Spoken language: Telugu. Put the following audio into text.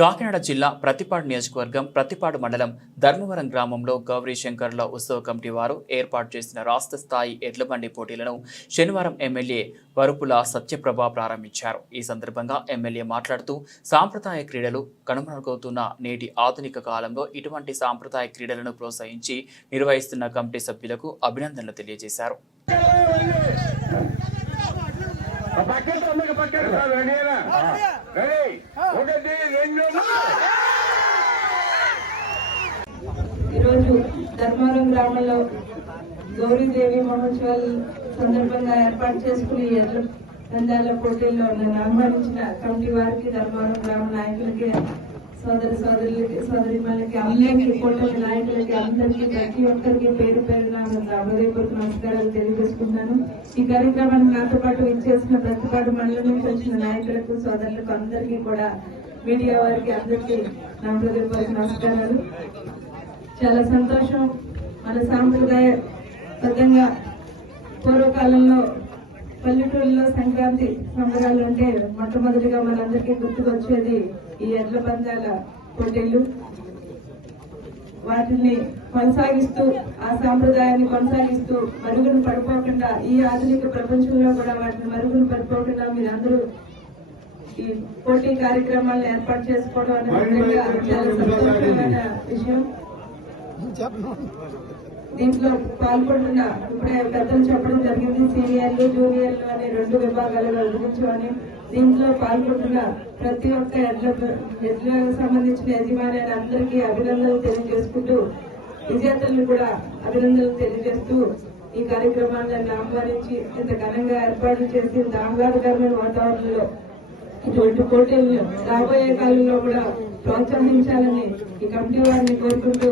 కాకినాడ జిల్లా ప్రతిపాడు నియోజకవర్గం ప్రతిపాడు మండలం ధర్మవరం గ్రామంలో గౌరీ శంకర్ల ఉత్సవ కమిటీ వారు ఏర్పాటు చేసిన రాష్ట్ర స్థాయి ఎడ్లబండి పోటీలను శనివారం ఎమ్మెల్యే వరుపుల సత్యప్రభ ప్రారంభించారు. ఈ సందర్భంగా ఎమ్మెల్యే మాట్లాడుతూ సాంప్రదాయ క్రీడలు కనుమరుగవుతున్న నేటి ఆధునిక కాలంలో ఇటువంటి సాంప్రదాయ క్రీడలను ప్రోత్సహించి నిర్వహిస్తున్న కమిటీ సభ్యులకు అభినందనలు తెలియజేశారు. ఈరోజు ధర్మవరం గ్రామంలో గౌరీదేవి మహోత్సవాల సందర్భంగా ఏర్పాటు చేసుకుని ఎడ్ల పందాల పోటీల్లో నన్ను ఆహ్వానించిన కమిటీ వారికి, ధర్మవరం గ్రామ నాయకులకి, సోదరిమణులకి, అందరికీ, కూటమి నాయకులకి, అందరికీ, ప్రతి ఒక్కరికి పేరు పేరున హృదయపూర్వక నమస్కారాలు తెలియజేసుకుంటున్నాను. ఈ కార్యక్రమాన్ని నాతో పాటు ఇచ్చేసిన ప్రతిపాడు మండలం నుంచి వచ్చిన నాయకులకు, సోదరులకు అందరికీ కూడా, మీడియా వారికి అందరికీ నా హృదయపూర్వక నమస్కారాలు. చాలా సంతోషం. మన సాంప్రదాయబద్ధంగా పూర్వకాలంలో పల్లెటూరులో సంక్రాంతి సంబరాలు అంటే మొట్టమొదటిగా మనందరికీ గుర్తుకొచ్చేది ఈ ఎడ్ల పందాల పోటీలు. వాటిని కొనసాగిస్తూ, ఆ సాంప్రదాయాన్ని కొనసాగిస్తూ మరుగున పడిపోకుండా, ఈ ఆధునిక ప్రపంచంలో కూడా వాటిని మరుగున పడిపోకుండా మీరందరూ ఈ పోటీ కార్యక్రమాలను ఏర్పాటు చేసుకోవడం అనేది చాలా సంతోషమైన విషయం. దీంట్లో పాల్గొంటున్న ఇప్పుడే పెద్దలు చెప్పడం జరిగింది, సీనియర్లు, జూనియర్లు అనే 2 విభాగాలుగా విభజించమని. దీంట్లో పాల్గొంటున్న ప్రతి ఒక్క ఎడ్లకు సంబంధించిన యజమాని అందరికీ అభినందనలు తెలియజేసుకుంటూ, విజేతలను కూడా అభినందనలు తెలియజేస్తూ, ఈ కార్యక్రమాన్ని ఆహ్వానించి ఇంత ఘనంగా ఏర్పాటు చేసి ఇంత ఆహ్లాదకరమైన వాతావరణంలో ఇటువంటి పోటీలను రాబోయే కాలంలో కూడా ప్రోత్సహించాలని ఈ కమిటీ వారిని కోరుకుంటూ